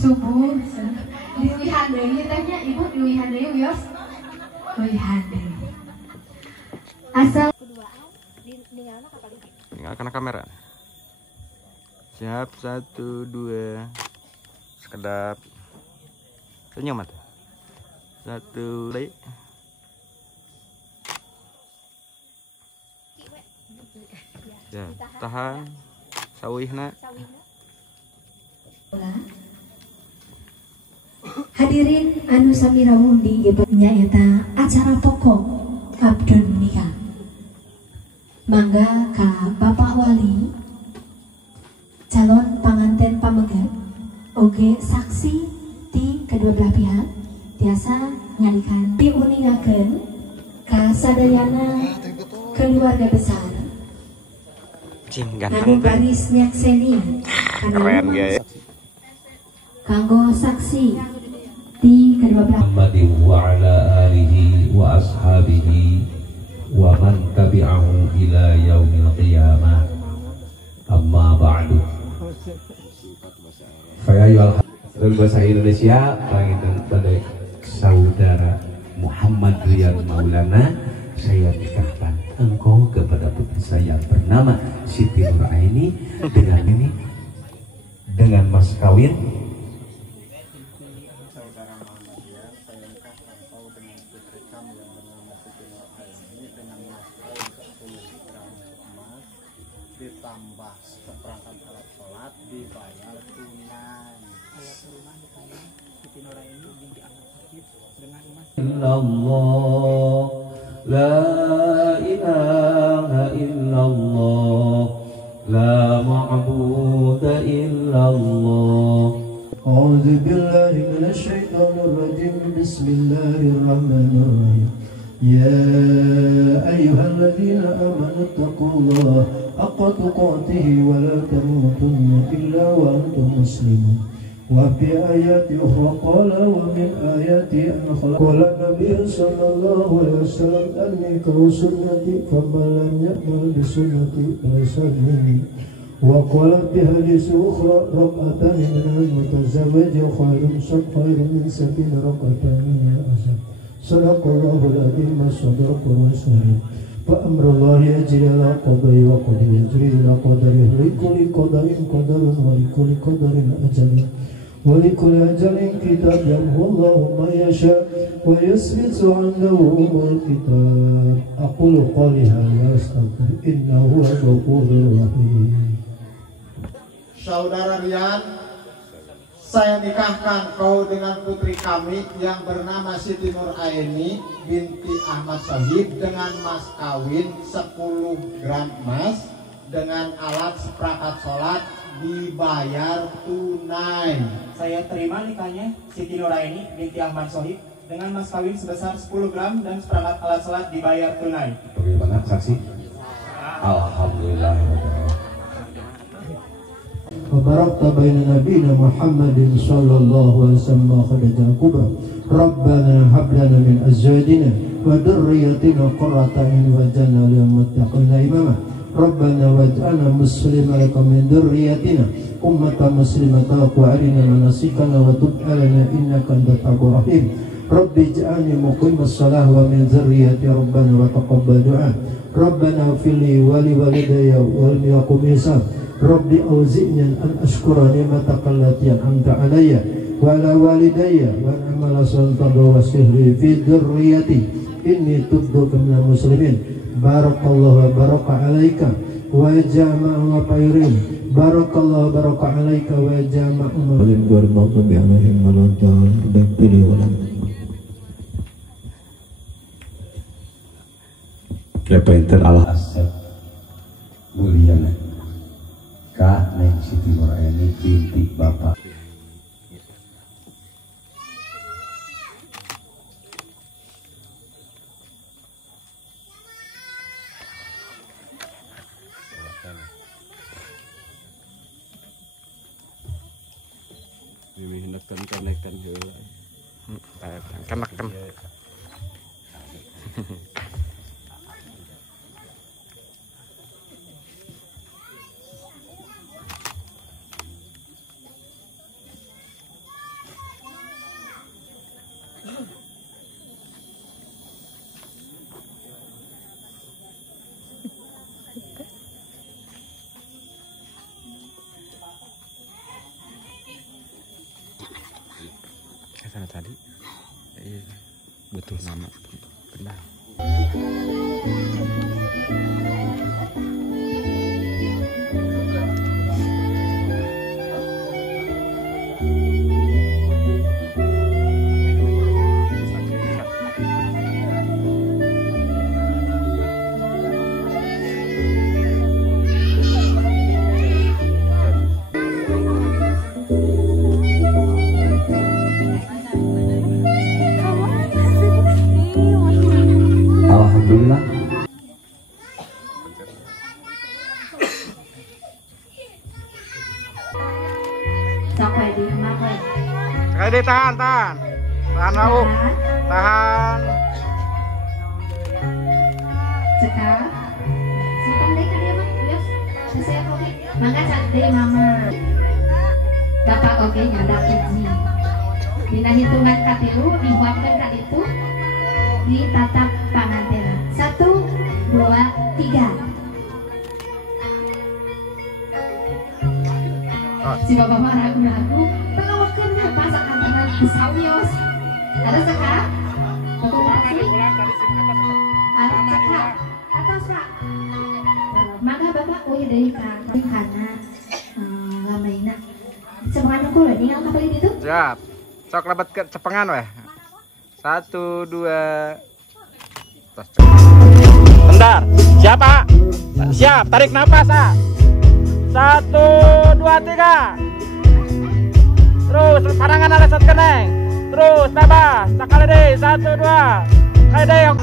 subuh diwihan deui tanya ibu diwihan deui wios wihan deui asal tinggal kena kamera siap 1 2 sekedap senyum mata 1 2 ya tahan sawihna. Hadirin anu sami rawuh di nyaeta acara pokok Abdul Nikah. Mangga ka Bapak Wali calon panganten pamegat oge saksi di kedua belah pihak tiasa ngalikan diuningakeun ka sadayana keluarga besar anu baris nyakseni keren guys kanggo saksi di kedua belah Muhammadin wa ala alihi wa ashabihi wa man tabi'ahu ila yaumil qiyamah amma ba'du. Saya yual dalam bahasa Indonesia panggil pada saudara Muhammad Rian Maulana, saya nikahkan engkau kepada putri saya yang bernama Siti Nuraini dengan mas kawin ditambah seperangkat alat sholat dibayar tunai. illallah la ilaha illallah la ma'budu illallah. A'udzu billahi minasy syaithanir rajim. Bismillahirrahmanirrahim. Ya ayyuhalladzina amanu taqullaha haqqa tuqatih wa la tamutunna illa wa antum muslimun. Wa fi ayati ukhra qala wa min ayati an khalaqa nabiy sallallahu alaihi wasallam anni ka sunnati faman lam ya'mal bi sunnati falaysa minni. Wa qala fi hadits ukhra raq'atan min al-mutazawwij khairun min 70 raq'atan min al-asr. Sadaqallahul adzim wa sadaqal rasul. Fa amrullahi yajri ala qadari wa qadari yajri ala qadari likulli qadarin qadarun wa likulli qadarin ajalun wa likulli ajalin kitab yamhu Allahu ma yasha wa yasbitu 'indahu umul kitab. Aqulu qawli hadza wa astaghfir innahu huwal ghafurur rahim. Saudara Rian, saya nikahkan kau dengan putri kami yang bernama Siti Nuraini binti Ahmad Sohib dengan mas kawin 10 gram emas dengan alat seperangkat sholat dibayar tunai. Saya terima nikahnya Siti Nuraini binti Ahmad Sohib dengan mas kawin sebesar 10 gram dan seperangkat alat sholat dibayar tunai. Bagaimana saksi? Alhamdulillah. وباركت بين نبينا محمد صلى الله عليه وسلم خرج الكبرى ربنا هب لنا من ازواجنا وذريتنا قرة اعين واجعلنا للمتقين اماما ربنا واجعلنا مسلمين لك من ذريتنا امة مسلمة وارنا مناسكنا وتب علينا انك انت التواب الرحيم رب اجعلني مقيم الصلاة ومن ذريتي ربنا وتقبل دعاء ربنا اغفر لي ولوالدي ولم يقم حساب Rabbi auzi'ni an ashkura ni'mataka allati an'amta 'alayya wa 'ala walidayya wa an a'mala shalihan wa sihri fi dzurriyyati inni tubtu minal muslimin. Barakallahu wa baraka 'alaika wa jama'a khairin. Barakallahu wa baraka 'alaika wa jama'a khairin. Wa maghdubi 'alaihim waladdallin. Repenter Allah asep mulia Kak Neng Siti Nuraini binti Bapak. Ini nekan heula. Kan. sana tadi. Iya, butuh nama benar. Alhamdulillah. Sampai di rumah kan. Sekali deh, tahan. Tahan lauk. Tahan. Cekak. Simpan deh kan dia mah. Yos. Saya oke. Mangga cak deh mama. Bapak oke nyadak hiji. Dina hitungan katilu dibuatkan ka itu ditatap pangantena. 1, 2, 3. Si bapak mah ragu-ragu. Pengawakan na pasakan dengan sawios. Ada sekak? Betul lagi? Ada sekak? Atas pak? Maka bapak uih dari karena lamaina. Semangat aku loh, ini apa kali itu? Siap. Sok lebat ke cepengan weh. 1, 2. Bentar. Siapa? Siap. Tarik nafas, ah. 1, 2, 3. Terus parangan alasat keneng. Terus tabas. Sekali deh. 1, 2. Kali deh.